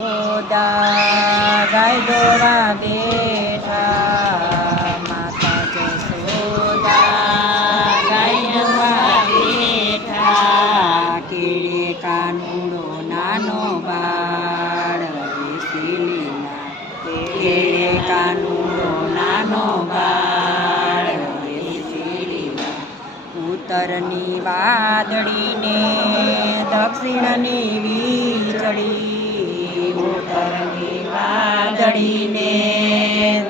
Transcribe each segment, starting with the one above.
યશોદા ગાય દોરા બેઠા માતા બેઠા કેળે કાનુડો નાનો બાળ બેસી લીલા કેળે કાનુડો નાનો બાળ બેસી લીલા ઉત્તરની વાદળીને દક્ષિણની વીજળી ઉત્તરની વાદળીને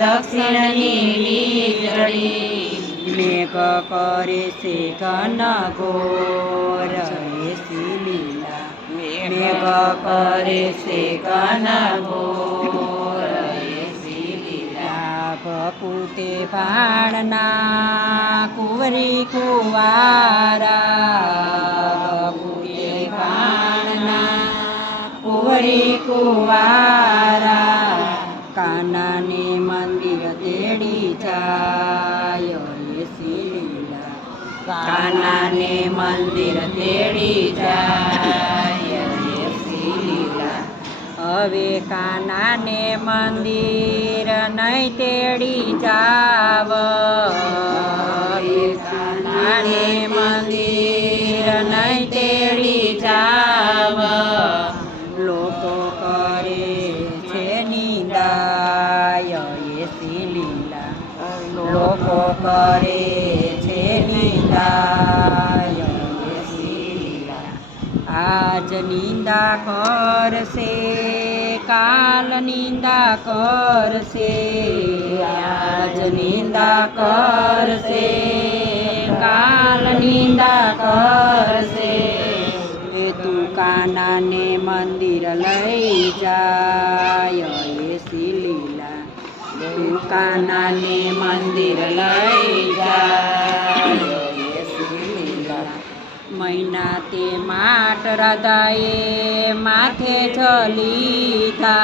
દક્ષિણની વીજળી મેઘ કરે છે ઘન એસી લીલા મેઘ કરે છે ઘન એસી લીલા ભકુતે ભાણના કુંવરી કુવારા કુંવરી કાનાને મંદિર તેડી જાય લીલા કાનાને મંદિર તેડી જાય લીલા હવે કાનાને મંદિર નહીં તેડી જાવ. કાનાને મંદિર કરે છે નિંદાય આજ નિંદા કરશે, કાલ નિંદા કરશે, આજ નિંદા કરશે, કાલ નિંદા કરશે. એ તું મંદિર લઈ જાય. કાનાને મંદિર લઈ જાય. મહિના તે માટ રાધાએ માથે ચલીતા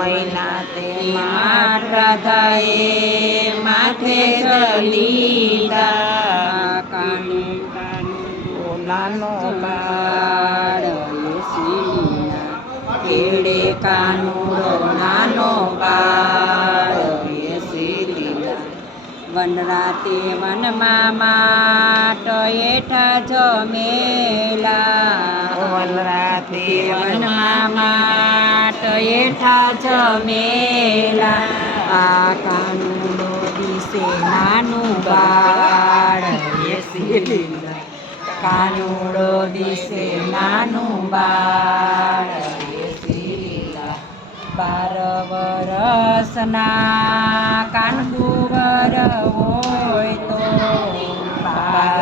મહિના તે માટ રાધાએ માથે ચલીતા થા કાનુ કાનુ બાળ કેડે કાનુ નાનો બાળ એસી લીલા વનરાતે વનમાં માટ એઠા જમેલા. વનરાતે વનમાં માટ હેઠ જમેલા. આ કાનુડો દિશે નાનું બાળ. કાનુડો દિશે નાનું બાળ. બાર વરસના કાનકુવર હોય તો બાર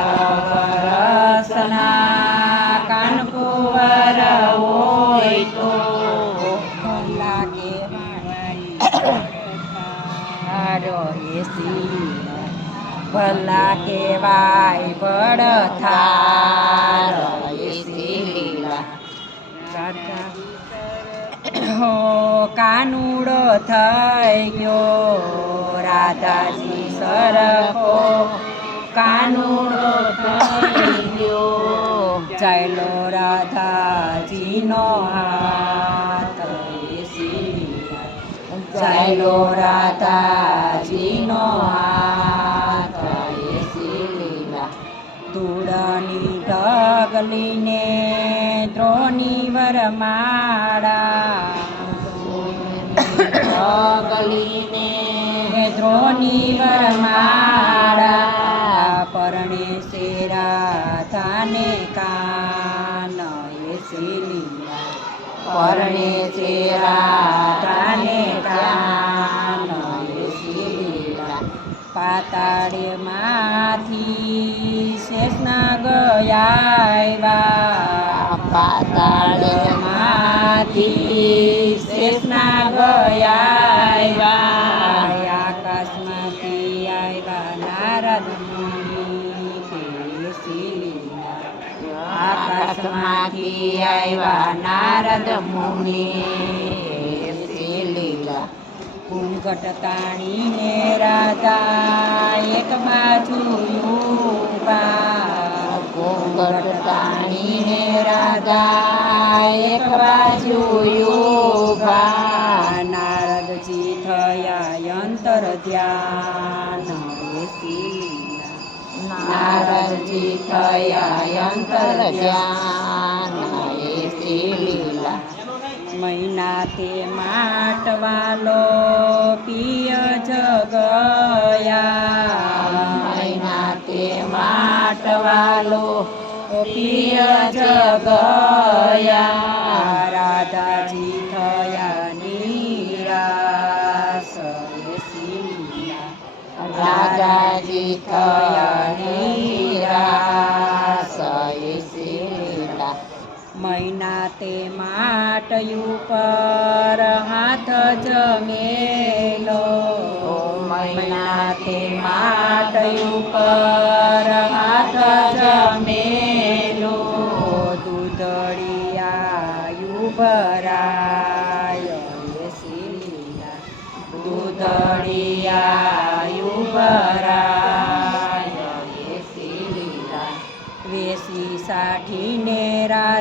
વરસના કાનકુવર હોય તો ભલા કેવાય એસી લીલા ભલા કેવાય પડથાર એસી લીલા રાધા હો કાનુડો થઈ ગયો રાધાજી સરખો કાનુડો થઈ ગયો ચાલો રાધાજીનો હાથ. ચાલો રાધાજીનો હાથ. ધૂળની ઢગલીને દ્રોણી વરમાળા દ્રોણી વરમાળા પરણે શેરા થાને કાન લીલા પરણે શેરા થાને કાન એસી લીલા પાતાળમાંથી શેષના ગયા પાતાળમાંથી પાતાળે માંથી શેષના ગયા જગતમાંથી આવ્યા નારદ મુનિ લીલા કુંભટ તાણીને રાધા એક બાજુ કુંભટ એક બાજુ યોગા નારદજી થયા અંતર ધ્યાન નારદજી થયા અંતર લીલા મહિના તે માટવાલો પિય જગયા. મહિના તે માટવાલો પિય જગયા. રાધાજી થયા નિરાશ. એસી લીલા મહિના તે માટયું પર હાથ જમેલો મહિના તે માટયું પર હાથ જમેલો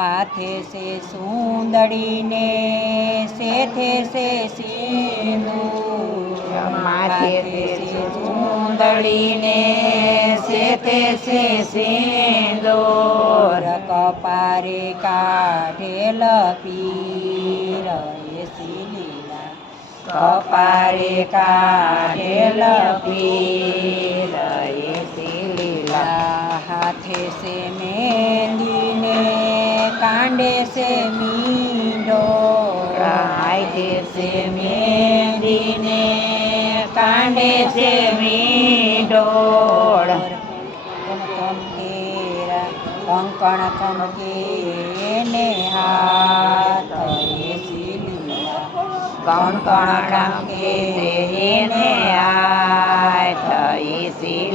માથે સે સુંદડીને સેથે સે સિંદૂર. માથે સે સુંદડીને સેથે સે સિંદૂર. કપારે કાઢેલ પીર કપારે કાઢેલ પીર હાથે સે મેંદીને કાંડે સે મીંડો હાથે સે મેંદીને, કાંડે સે મીંડો. કંકણ કમકે ને હાથ કંકણ કે એને હાથ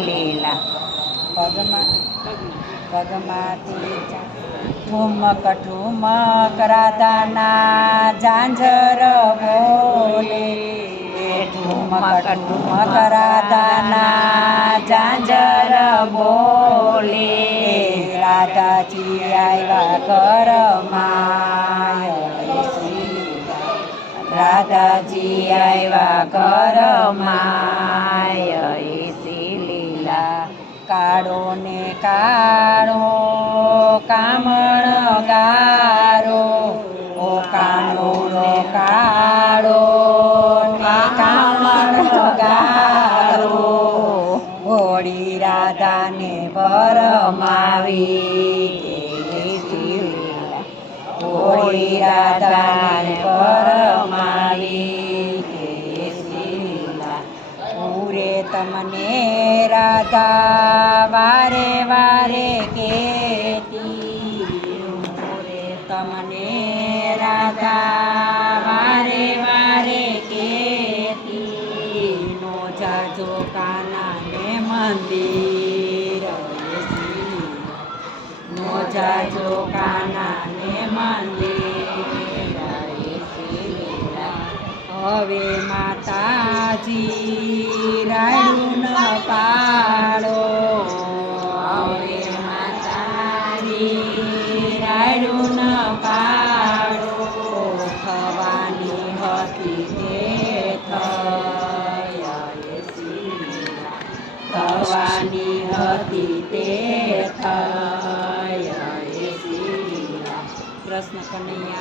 લીલા પગમાં, પગમાંથી ઠુમક ઠુમક કરાતાના ઝાંઝર બોલે. ઠુમ ઠુમક રાધાના ઝાંઝર બોલે. રાધાજી આવ્યા કરમાં રાધાજી આવ્યા કરમાં લીલા કાળો ને કામણ ગારો ઓ કાનો નો કાળો કામણ ગારો ઘોડી રાધાને પરમાવી ઘોડી રાધાને પરમાવી પૂરે તમને રાધા વારે વારે કેતી જાજો કાનાને મંદિર હવે માતાજી રાયુ ન પાડો થયા એસી